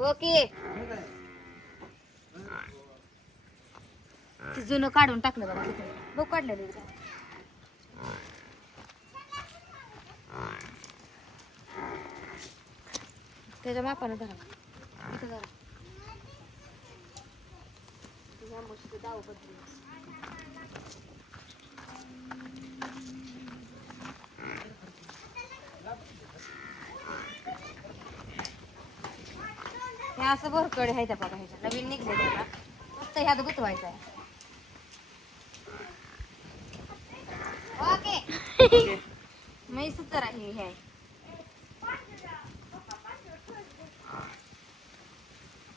Okay ते जुनं काढून टाकलं बघा तिकडे बघ काढलेलं त्याच्या मापानं धरा इथं धरा तुझ्या मस्त दाव बदली हे असं भरकडे आहे त्या बघा ह्याच्या नवीन निघले त्याला मस्त ह्यात गुतवायचं आहे ओके मी सुतर आहे हे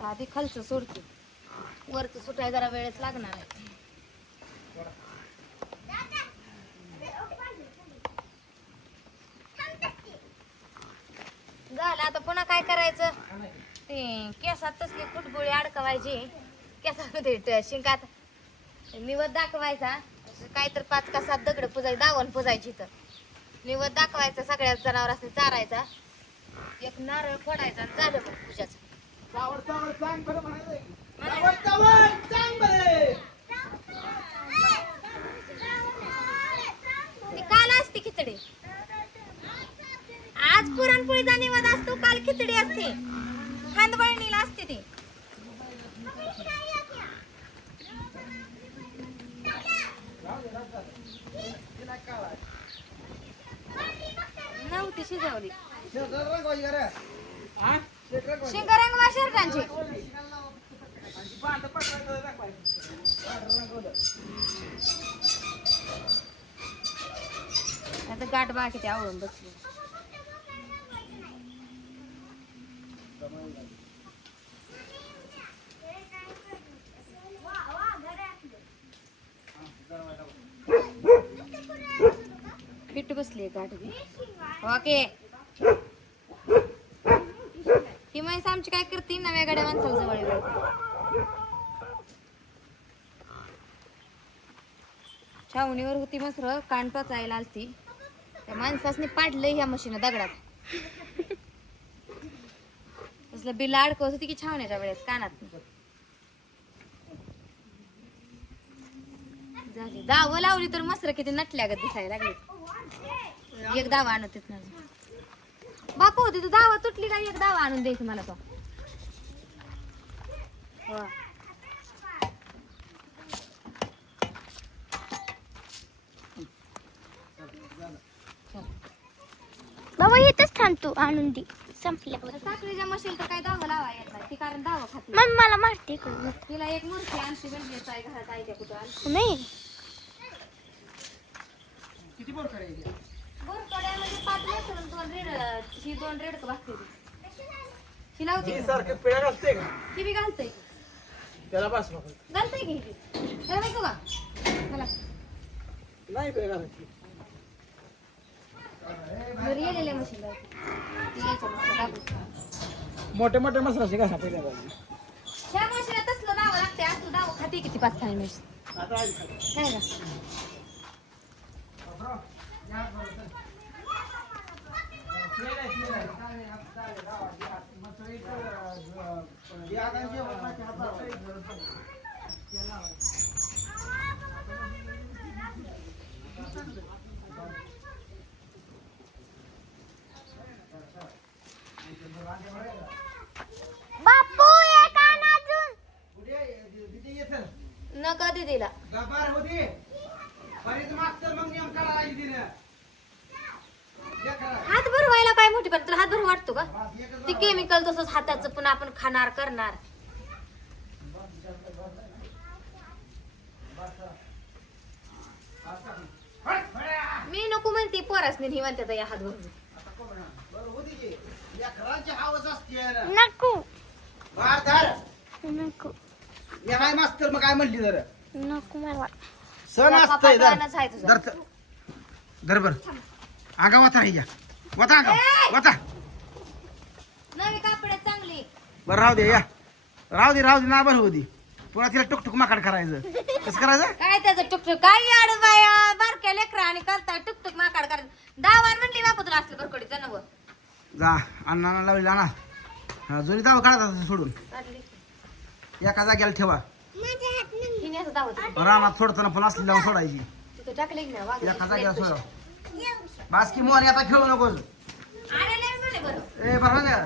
आधी खालचं सोडते वरचं सुटाय जरा वेळच लागणार आहे झालं आता पुन्हा काय करायचं ते केसात तसली फुटबुळी अडकवायची केसामध्ये शिंकात निवद दाखवायचा काय तर 5 का 7 दगड पुजायची दावण पुजायची तर निवद दाखवायचा सगळ्या जनावरांनी चारायचा एक नारळ फोडायचा आणि झालं मग पूजाचं ती काल असते खिचडी आज पुरणपोळीचा निवद असतो काल खिचडी असते खांदवळणीला असते ती नव्हती शिजवली शिंगरंग शर्टांची आता गाठ बाकी ते आवडून बसली फिट बसली गाठ बी ओके ही म्हैस आमची काय करते नव्या गाड्या माणसाला जवळ छावणीवर होती मसर कान टोचायला आलती त्या माणसासने पाडलंय ह्या मशीन दगडात तसलं बिल अडकवत होती की छावण्याच्या वेळेस कानात झाली दाव लावली तर मसर किती नटल्यागत दिसायला लागली एक दावा आणत येत ना बापू होती तू दावा तुटली का एक दावा आणून द्यायची मला तो बाबा इथंच थांबतो आणून दे संपल्यावर साखरेच्या मशीन तर काय दावा लावा येत नाही ती कारण दावा खात मग मला मारते इकडून तिला एक मूर्ती आणशी गणपतीची आहे घरात आहे त्या कुठं आणशी नाही किती बोर करायची बोरकड्या म्हणजे 5 लसूण 2 रेड ही 2 रेड भागते ती लावते सारखं पेळ असते का ती बी घालतय त्याला बस नको घालतय की त्याला माहिती का मला नाही पेळ घालायची घरी येलेल्या मशीन मोठे मोठे मसाले कसा पेळ घालायची ह्या मशीन तसलं दावं लागते असलं दावं खाते किती 5 खाली मशीन आता आहे काय का बापू एक आण अजून नका दिदीला गबार होती बरीच मागतर मग नियम करायला दिलं हात भरवायला काय मोठी पण तुला हात भरू वाटतो का ती केमिकल तसंच हाताचं पुन्हा आपण खाणार करणार मी नको म्हणते पोरासने ही म्हणते या हात भरून नको नको काय मास्तर मग काय म्हणली जर नको मला सण असतंय कपाटानंच आहे तुझं. धर बर आगा वाता राही वाता आगा वाता नवी कापड चांगली बरं राहू दे या राहू दे ना बरं होती पुन्हा तिला टुकटुक माकाड करायचं कसं करायचं काय त्याचं टुकटुक काय आड बाया बारक्या लेकरा आणि करता टुकटुक माकाड करायचं दावान म्हणली बापू तुला असलं बरकडीचं नव जा अण्णाला लावली ना हा जुनी दावा काढा सोडून काढली. एका जागेला ठेवा. हिने असं दावत रानात सोडताना पण असली लावून सोडायची. तिथं टाकले की नाही वाघ एका जागेला सोडा. बासकी मोहन आता खेळू नकोस. अरे नाही म्हणे बरं ए बरोबर का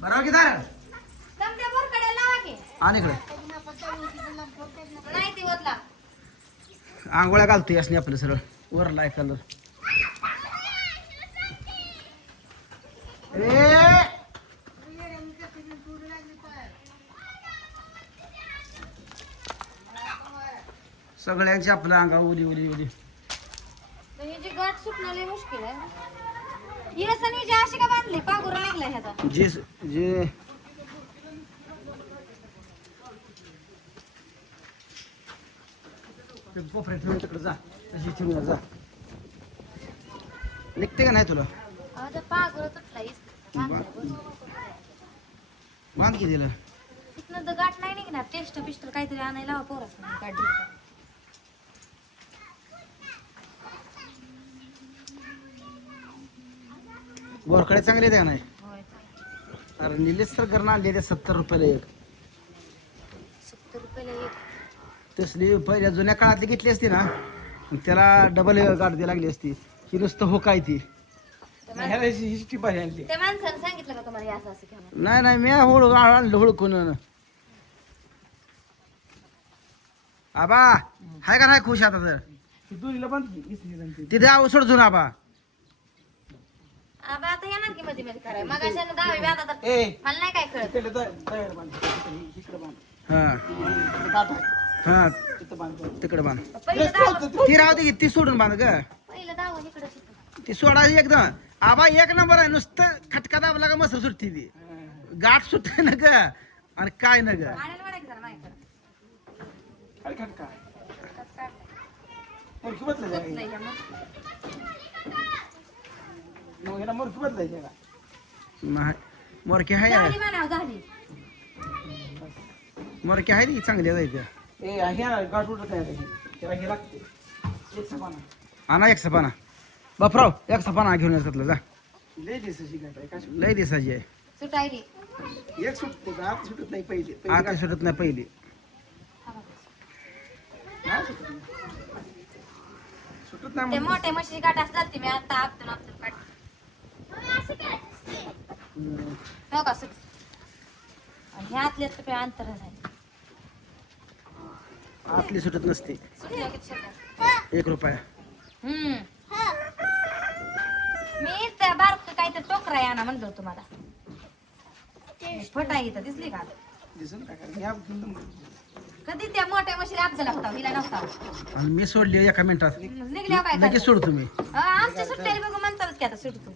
बरोबर की तर समजा बोरकडे लावा की आणि इकडे नाही ती वतला आंघोळ्या घालतोय असणे आपलं सरळ वर लाय कलर. सगळ्यांची आपलं अंगा उली उली उली. हे जी गाठ सुटणं लय मुश्किल आहे. येस आणि जी अशी का बांधली पागुरा निघलाय ह्याचा. जे जे कोपऱ्यात ठेवून तिकडे जा तशी ठेवून जा. निघते का नाही तुला आता पागुरा तुटला बांध की दिलं. तिथनं तर गाठ नाही निघणार. टेस्ट पिस्टल काहीतरी आणायला हवं पोरस काढली. बोरकडे चांगले द्या नाही. होय अरे निलेश तर करणं आणले ते 70 रुपयाला एक. 70 रुपयाला एक. तसली पहिल्या जुन्या काळातली घेतली असती ना त्याला डबल गाठ द्यायला लागली असती. ही नुसतं हो काय ती त्या माणसानं सांगितलं का तुम्हाला हे असं असं घ्या म्हणून? नाही नाही मी हुळ आणलं हुळकून. आबा हाय का नाही खुश आता तर तिथे आव सोडतो ना आबा. आबा आता येणार की मध्ये मध्ये करायला. मग अशानं दहावी बी आता तर मला नाही काय कळत. हा हा तिकडे बांध. पहिलं दाव ती राहू दे की, ती सोडून बांध ग. पहिलं दाव इकडं ती सोडायची एकदम. आबा एक नंबर आहे. नुसतं खटका दाबला का मसर सुटती ती. गाठ सुट न ग आणि काय न ग. आणायला वाढा की जरा माझ्याकडं. तुटलंय ह्या मग. मोरकी आहे झाली म्हणावं, झाली. मोरकी आहे ती चांगली जायचं. आणा एक सपाना बापराव. एक सपाना घेऊन येतात जा. लय दिसाची आहे. सुटायली. आता सुटत नाही पहिली. ते मोठे म्हशी गाठ असं चालते. मी आता आपतून आपतून काढते. हो का सुट. आणि ह्या आतल्यात तर काही अंतर नाही. आतली सुटत नसते. सुटल्या किती शेतात. 1 रुपया. मी त्या बारक काहीतरी टोकरा आणा म्हणलो तुम्हाला. फटा इथं दिसली का कधी त्या मोठ्या म्हशीला आपल्याला होता हिला नव्हता. आणि मी सोडली एका मिनिटात निघल्या काय लगेच सोडतो मी. आमची सुटलेली बघू म्हणताच की आता सुटतो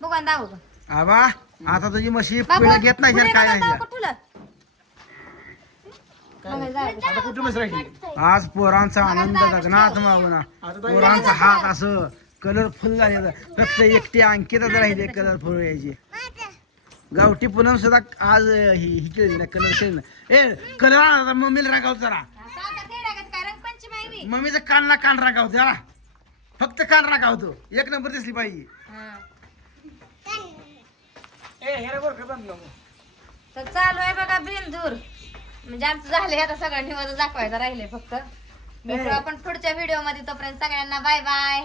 बघू आणि दाखवू. आबा आता तुझी म्हशी पिळं घेत नाही जर काय नाही. आज पोरांचा आनंद गगनात मावना. पोरांचा हात असं कलरफुल झाले. फक्त एकटी अंकितच राहिले कलरफुल यायची. गावठी पूनम सुद्धा आज ही केली ना कलर केली ना. ए कलर मम्मीला रागावत जरा. मम्मीचा कानला कान रागावतो जरा. फक्त कान रागावतो. 1 नंबर दिसली पाहिजे. तर चालू आहे बघा बिनधूर. म्हणजे आमचं झालंय आता सगळं निवड दाखवायचं राहिले फक्त. भेटू आपण पुढच्या व्हिडिओ मध्ये. तोपर्यंत सगळ्यांना बाय बाय.